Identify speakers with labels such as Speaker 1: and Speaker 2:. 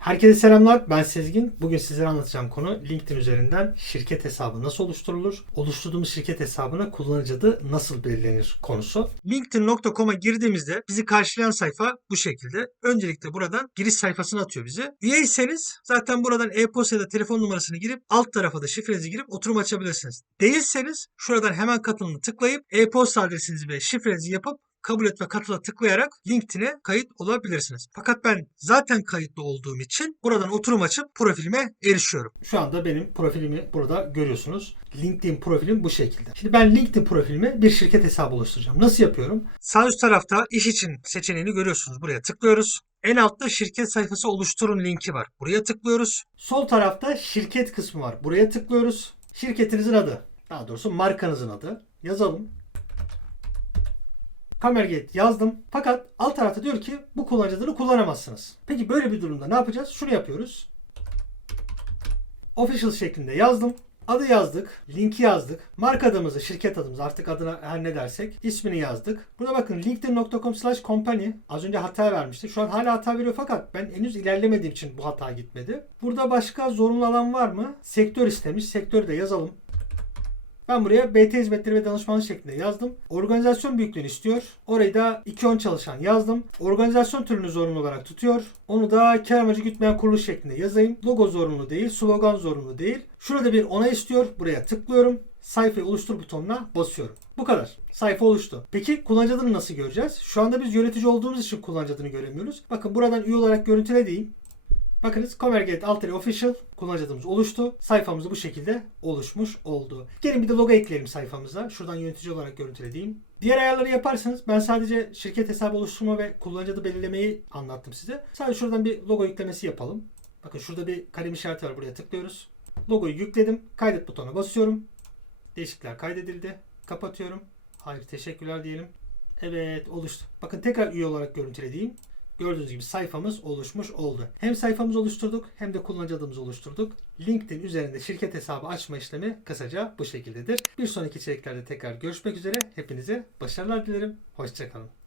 Speaker 1: Herkese selamlar. Ben Sezgin. Bugün sizlere anlatacağım konu LinkedIn üzerinden şirket hesabı nasıl oluşturulur? Oluşturduğumuz şirket hesabına kullanıcı adı nasıl belirlenir konusu. LinkedIn.com'a girdiğimizde bizi karşılayan sayfa bu şekilde. Öncelikle buradan giriş sayfasını atıyor bize. Üyeyseniz zaten buradan e-posta ya da telefon numarasını girip alt tarafa da şifrenizi girip oturum açabilirsiniz. Değilseniz şuradan hemen katılımı tıklayıp e-posta adresinizi ve şifrenizi yapıp kabul et ve katıla tıklayarak LinkedIn'e kayıt olabilirsiniz. Fakat ben zaten kayıtlı olduğum için buradan oturum açıp profilime erişiyorum. Şu anda benim profilimi burada görüyorsunuz. LinkedIn profilim bu şekilde. Şimdi ben LinkedIn profilime bir şirket hesabı oluşturacağım. Nasıl yapıyorum? Sağ üst tarafta iş için seçeneğini görüyorsunuz. Buraya tıklıyoruz. En altta şirket sayfası oluşturun linki var. Buraya tıklıyoruz. Sol tarafta şirket kısmı var. Buraya tıklıyoruz. Şirketinizin adı. Daha doğrusu markanızın adı. Yazalım. Kamergate yazdım. Fakat alt tarafta diyor ki bu kullanıcı adını kullanamazsınız. Peki böyle bir durumda ne yapacağız? Şunu yapıyoruz. Official şeklinde yazdım. Adı yazdık. Linki yazdık. Marka adımızı, şirket adımızı artık adına her ne dersek ismini yazdık. Burada bakın linkedin.com slash company az önce hata vermişti. Şu an hala hata veriyor fakat ben henüz ilerlemediğim için bu hata gitmedi. Burada başka zorunlu alan var mı? Sektör istemiş. Sektörü de yazalım. Ben buraya BT hizmetleri ve danışmanlık şeklinde yazdım. Organizasyon büyüklüğünü istiyor. Orayı da 2-10 çalışan yazdım. Organizasyon türünü zorunlu olarak tutuyor. Onu da kar amacı gütmeyen kuruluş şeklinde yazayım. Logo zorunlu değil, slogan zorunlu değil. Şurada bir onay istiyor. Buraya tıklıyorum. Sayfayı oluştur butonuna basıyorum. Bu kadar. Sayfa oluştu. Peki kullanıcı adını nasıl göreceğiz? Şu anda biz yönetici olduğumuz için kullanıcı adını göremiyoruz. Bakın buradan üye olarak görüntüle diyeyim. Bakınız Comergate Alter Official kullanıcı adımız oluştu. Sayfamız bu şekilde oluşmuş oldu. Gelin bir de logo ekleyelim sayfamıza. Şuradan yönetici olarak görüntülediğim. Diğer ayarları yaparsanız ben sadece şirket hesabı oluşturma ve kullanıcı adı belirlemeyi anlattım size. Sadece şuradan bir logo yüklemesi yapalım. Bakın şurada bir kalem işareti var. Buraya tıklıyoruz. Logoyu yükledim. Kaydet butonuna basıyorum. Değişiklikler kaydedildi. Kapatıyorum. Hayır teşekkürler diyelim. Evet oluştu. Bakın tekrar üye olarak görüntülediğim. Gördüğünüz gibi sayfamız oluşmuş oldu. Hem sayfamızı oluşturduk hem de kullanıcı adımızı oluşturduk. LinkedIn üzerinde şirket hesabı açma işlemi kısaca bu şekildedir. Bir sonraki içeriklerde tekrar görüşmek üzere. Hepinize başarılar dilerim. Hoşçakalın.